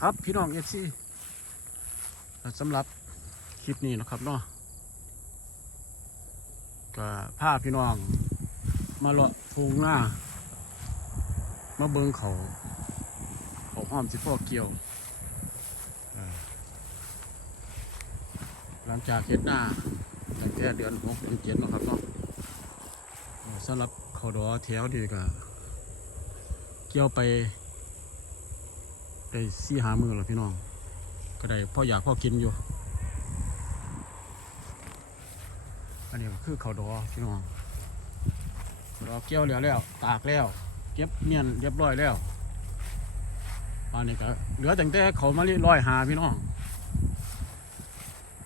ครับพี่น้องเอฟซีสำหรับคลิปนี้นะครับเนาะก็พาพี่น้อง มาเลาะทุ่งหน้า มาเบิงเขาเขาห้อมสิพ่อเกี่ยว หลังจากเฮ็ดหน้าตั้งแต่เดือนหกเดือนเจ็ดนะครับเนาะเอ่อสำหรับเขาดอแถวดีก็เกี่ยวไป ได้สี่หามือแล้วพี่น้อง ก็ได้พ่ออยากพ่อกินอยู่ อันนี้คือเขาวดอพี่น้องข้าวดอเกี่ยวแล้วแล้ว ตากแล้ว เก็บเมียนเรียบร้อยแล้วอันนี้ก็เหลือแต่งแต่เขามะลิร้อยหาพี่น้อง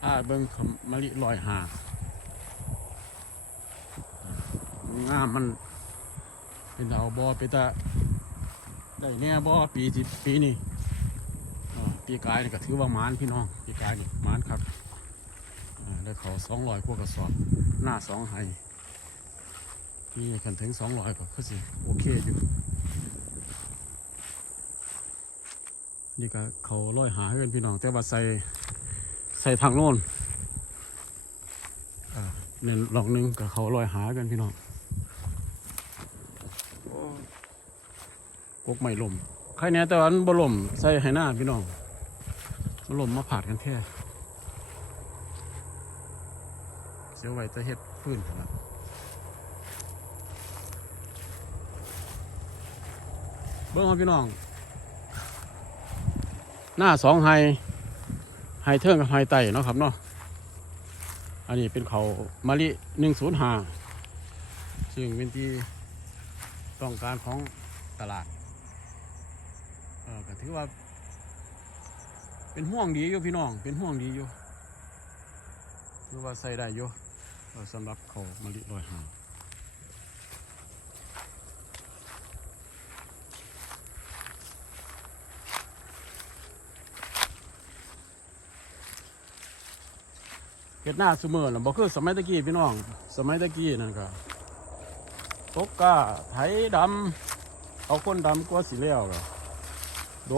อ่าเบิ้งเขามะลิร้อยหางามมัน เป็นดาวบอเป็นตาได้แน่บอปีที่ปีนี้อ่ ปีกายนี่ก็ถือว่ามานพี่น้องปีกายนี่มานครับได้เขาสองร้อยพวกกระสอบหน้าสองไฮนี่กันถึงสองร้อยก็คือสิโอเคอยู่นี่ก็เขาร้อยหาให้กันพี่น้อง แต่ว่าใส่ใส่ทางโน้นอ่าเนี่ยหลอกนึงกับเขาร้อยหากันพี่น้องกกไม่ลมใครเนี่ยแต่วันบ่ลมใส่ให้หน้าพี่น้อง ล่มมาผาดกันแท้เสียวไว้จะเฮ็ดพื้นพุ่นะเบิ่งเอาพี่น้อง หน้าสองไฮไฮเทิงกับไฮไตเนาะครับเนาะอันนี้เป็นเขามะลิหนึ่งศูนย์ห้าซึ่งเป็นที่ต้องการของตลาดเออก็ถือว่า เป็นห่วงดีอยู่พี่น้อง เป็นห่วงดีอยู่ถือว่าใส่ได้อยู่สำหรับเขามะลิลอยหางเฮ็ดหน้าซุมือน่ะบ่คือสมัยตะกี้พี่น้อง สมัยตะกี้นั่นก็ตกกาไถดำเอาคนดำกว่าสิแล้วก็โด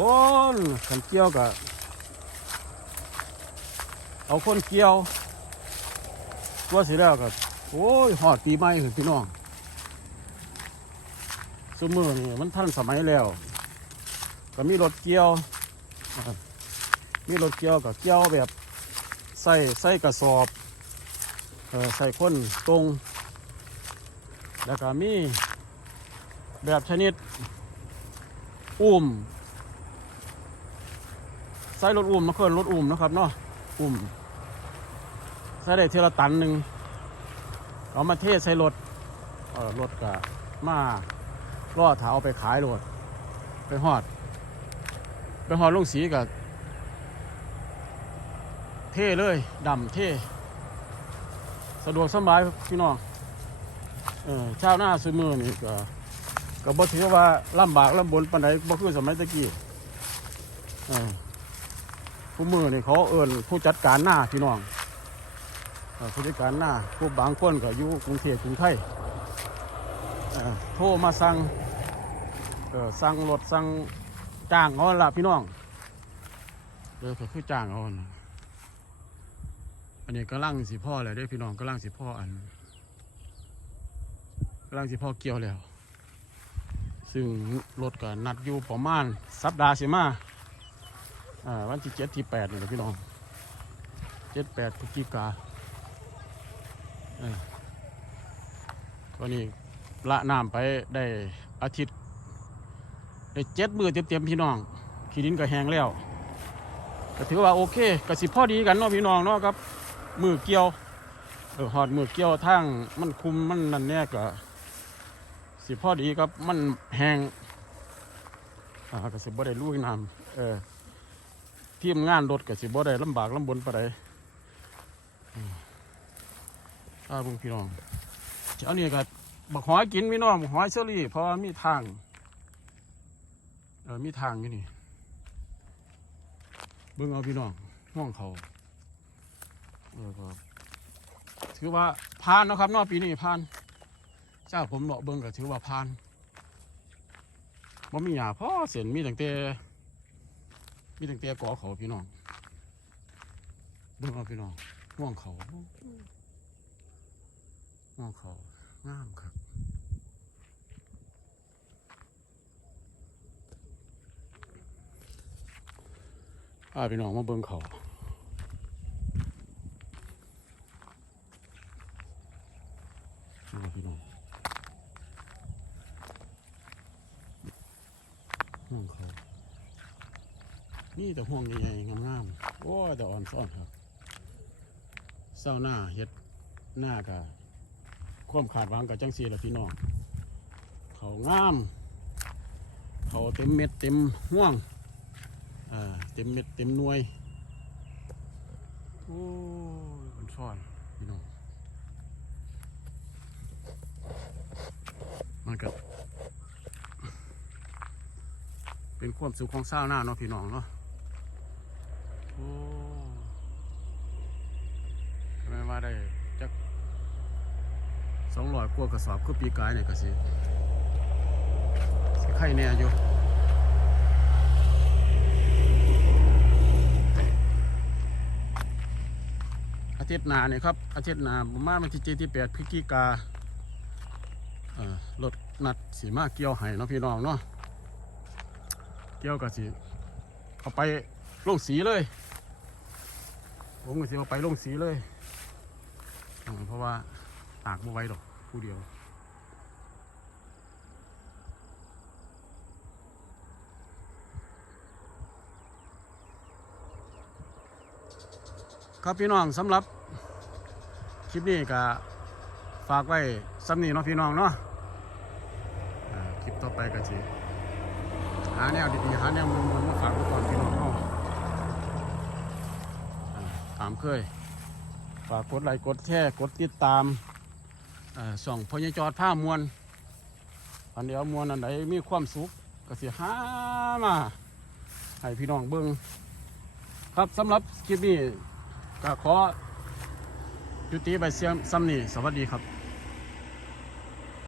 นขันเกี่ยวกับ เอาคนเกี่ยวตัวสิแล้วก็โอ้ยหอดปีใหม่ขึ้นพี่น้องสมือนี่มันทันสมัยแล้ว ก็มีรถเกี่ยว มีรถเกี่ยวกับเกี่ยวแบบใส่ใส่กระสอบออใส่คนตรง แล้วก็มีแบบชนิดอุ้มใส่รถอุ้มนะเพื่อนรถอุ้มนะครับเนาะ อุ้มใส่ได้เทละตันหนึ่งเอามาเทใส่รถเออรถก็มาล่อถาเอาไปขายรถไปหอด ไปหอดลงสีกับเท่เลยดำเท่สะดวกสบายพี่น้องเออชาวหน้าซื้อมือนี่ก็ก็บ่ถือว่าลำบากลำบนปานใดบ่คือสมัยตะกี้เออ ผู้มือนี่เขาเอิญผู้จัดการหน้าพี่น้องผู้จัดการหน้าผู้บางคนก็อยู่กรุงเทพกรุงไทยท่อโทรมาสั่งสั่งรถสั่งจ้างเอาละพี่น้องเออก็คือจ้างเอาน่ะอันนี้กำลังสิพ่อเลยด้อพี่น้องกำลังสิพ่ออันกำลังสิพ่อเกี่ยวแล้ว ซึ่งรถก็นัดอยู่ประมาณสัปดาห์สิมา อ่าวันที่เจ็ดที่แปดนี่แหละพี่น้องเจ็ดแปดพฤศจิกาเออก็นี่ละน้ำไปได้อาทิตย์ได้เจ็ดมือเต็มๆพี่น้องขี้ดินก็แห้งแล้วก็ถือว่าโอเคก็สิพอดีกันเนาะพี่น้องเนาะครับมือเกี่ยวเออหอดมือเกี่ยวทั้งมันคุมมันนั่นเนี่ยก็สิพอดีครับมันแห้งอ่าก็สิบ่ได้ลุยน้ำเออ ทีมงานรถก็สิบ่ได้ลำบากลำบนปานใดอืมอ้าบิ่งพี่น้องเจ้านี่ก็บักหอยกินพี่น้องบักหอยเชอรี่เพราะมีทางเออมีทางอยู่นี่เบิ่งเอาพี่น้องห่วงเขาเออก็ถือว่าผ่านนะครับนอกปีนี้ผ่าน เจ้าผมเลาะเบิ่งก็ถือว่าผ่านบ่มีหยาพ่อเส้นมีตั้งแต่ มีตั้งแต่กอเขาพี่น้องเบิ่งเอาพี่น้องห่วงเขาห่วงเขางามครับพาพี่น้องมาเบิ่งเขาพี่น้องห่วงเขา นี่แต่ห่วงใหญ่ๆงามๆโอ้แต่อ่อนซ่อนครับเศร้าหน้าเฮ็ดหน้ากะความขาดหวังกับจังสีละพี่น้องเขางามเขาเต็มเม็ดเต็มห่วงอ่าเต็มเม็ดเต็มหน่วยโอ้ยอ่อนซ่อนพี่น้องมันก็เป็นความสุขของเศร้าหน้าเนาะพี่น้องเนาะ โอ้ทำไมว่าได้จักสองร้อยกว่ากระสอบคือปีกายเนี่ยก็สิสิไข่แน่อยู่อาทิตย์หน้าเนี่ยครับ อาทิตย์หน้าประมาณวันที่เจ็ดที่แปดพฤศจิกาเอ่อรถนัดสีมาเกี่ยวไห้เนาะพี่น้องเนาะเกี่ยวกับสิเอาไป ลงสีเลย ผมก็สิเอาไปลงสีเลย เพราะว่าตากบ่ไว้ดอกผู้เดียวครับพี่น้องสำหรับคลิปนี้ก็ฝากไว้สำนีเนาะพี่น้องเนาะคลิปต่อไปก็สิหาแนวดีๆหาแนวมวลๆมาฝากไว้ก่อนพี่น้องเขาอ่ามเคย ฝากกดไลค์กดแชร์กดติดตามส่องพญจอดผ้ามวลอันเดียวมวลอันไหนมีความสุขก็เสียห้ามาให้พี่น้องเบิ้งครับสำหรับคลิปนี้ก็ขอยุติใบเสียมซ้ำนี่สวัสดีครับ